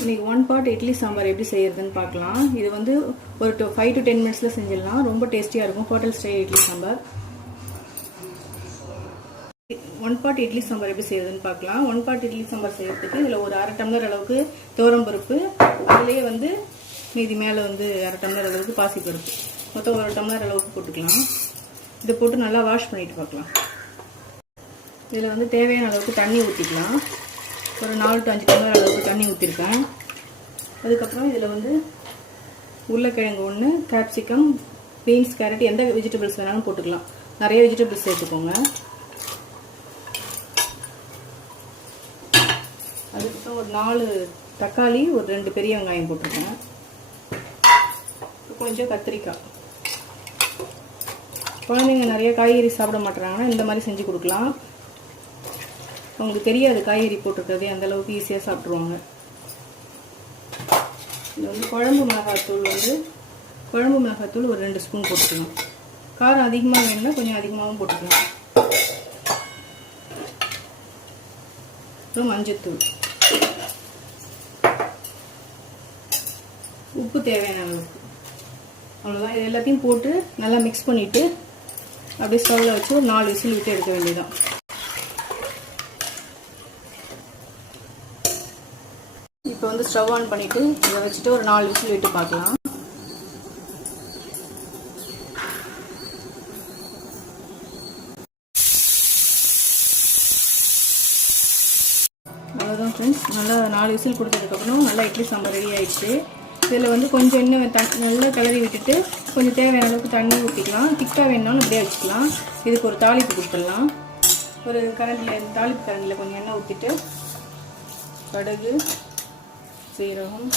இன்னைக்கு 1 pot இட்லி சாம்பார் எப்படி செய்யறதுன்னு பார்க்கலாம். இது வந்து ஒரு 5 to 10 minutesல செஞ்சிடலாம். ரொம்ப டேஸ்டியா இருக்கும் hotel style idli sambar. 1 pot idli sambar எப்படி செய்யறதுன்னு பார்க்கலாம். 1 pot இட்லி சாம்பார் செய்யறதுக்கு இதுல ஒரு 1/2 டம்ளர் அளவுக்கு துவரம் பருப்பு, அதுலயே வந்து மீதி மேல வந்து 1/2 டம்ளர் அளவுக்கு பாசி பருப்பு, மொத்தம் 1 டம்ளர் அளவுக்கு போட்டுக்கலாம். இதை போட்டு நல்லா வாஷ் பண்ணிட்டு பார்க்கலாம். இதில் வந்து தேவையான அளவுக்கு தண்ணி ஊற்றிக்கலாம். ஒரு 4 to 5 டம்ளர் அளவுக்கு தண்ணி ஊற்றிருக்கேன். அதுக்கப்புறம் இதில் வந்து உருளைக்கிழங்கு 1, கேப்சிகம், பீன்ஸ், கேரட், எந்த வெஜிடபிள்ஸ் வேணாலும் போட்டுக்கலாம். நிறைய வெஜிடபிள்ஸ் சேர்த்துக்கோங்க. அதுக்கப்புறம் ஒரு 4 தக்காளி, ஒரு 2 பெரிய வெங்காயம் போட்டிருக்கேன். கொஞ்சம் கத்திரிக்காய். குழந்தைங்க நிறைய காய்கறி சாப்பிட மாட்டேறாங்கன்னா இந்த மாதிரி செஞ்சு கொடுக்கலாம். அவங்களுக்கு தெரியாது காய்கறி போட்டுருக்கிறதே, அந்தளவுக்கு ஈஸியாக சாப்பிட்ருவாங்க. இது வந்து குழம்பு மிளகாத்தூள் ஒரு 2 ஸ்பூன் போட்டுக்கலாம். காரம் அதிகமாக வேணும்னா கொஞ்சம் அதிகமாகவும் போட்டுக்கலாம். அப்புறம் மஞ்சத்தூள், உப்பு தேவையான அளவுக்கு. அவ்வளோதான். இது எல்லாத்தையும் போட்டு நல்லா மிக்ஸ் பண்ணிவிட்டு அப்படியே ஸ்டவ்வில் வச்சு ஒரு 4 விசில் விட்டு எடுக்க வேண்டியதான். இப்போ வந்து ஸ்டவ் ஆன் பண்ணிவிட்டு இதை வச்சுட்டு ஒரு 4 விசில் விட்டு பார்க்கலாம். அவ்வளோதான் ஃப்ரெண்ட்ஸ். நல்லா 4 விசில் கொடுத்ததுக்கப்புறம் நல்லா இட்லி சாம்பார் ரெடி ஆகிடுச்சு. இதில் வந்து கொஞ்சம் இன்னும் நல்லா கிளறி விட்டுட்டு கொஞ்சம் தேவையான அளவுக்கு தண்ணி ஊற்றிக்கலாம். திக்காக வேணுனாலும் அப்படியே வச்சுக்கலாம். இதுக்கு ஒரு தாளிப்பு கொடுத்துடலாம். ஒரு கரண்டியில், தாளிப்பு கரண்டியில் கொஞ்சம் எண்ணெய் ஊற்றிட்டு கடுகு, சீரகம்,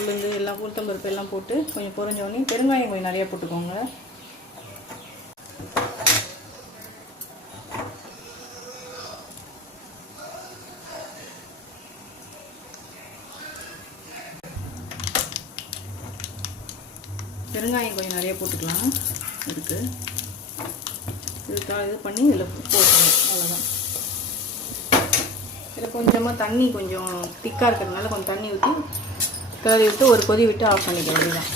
உளுந்து எல்லாம், உளுத்தம்பருப்பு எல்லாம் போட்டு கொஞ்சம் பொரிஞ்சோடனே பெருங்காயம் கொஞ்சம் நிறையா போட்டுக்கோங்க. பெருங்காயம் கொஞ்சம் நிறைய போட்டுக்கலாம். இதுக்கு இது பண்ணி இதில் போட்டுக்கலாம். அவ்வளோதான். இதில் கொஞ்சமாக தண்ணி, கொஞ்சம் திக்காக இருக்கிறதுனால கொஞ்சம் தண்ணி ஊற்றி கறி விட்டு ஒரு கொதி விட்டு ஆஃப் பண்ணிக்க வேண்டியதான்.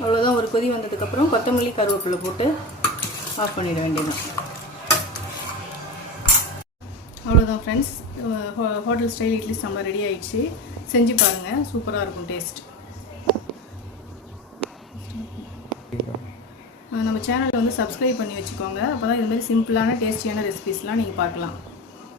அவ்வளோதான். ஒரு கொதி வந்ததுக்கப்புறம் கொத்தமல்லி, கருவேப்பிலை போட்டு ஆஃப் பண்ணிட வேண்டியதான். அவ்வளோதான் friends. Hotel style idli sambar ready ஆயிடுச்சு. செஞ்சு பாருங்கள், சூப்பராக இருக்கும் டேஸ்ட். நம்ம சேனலை வந்து சப்ஸ்கிரைப் பண்ணி வச்சுக்கோங்க. அப்போ தான் இது மாதிரி சிம்பிளான டேஸ்டியான ரெசிபீஸ்லாம் நீங்கள் பார்க்கலாம்.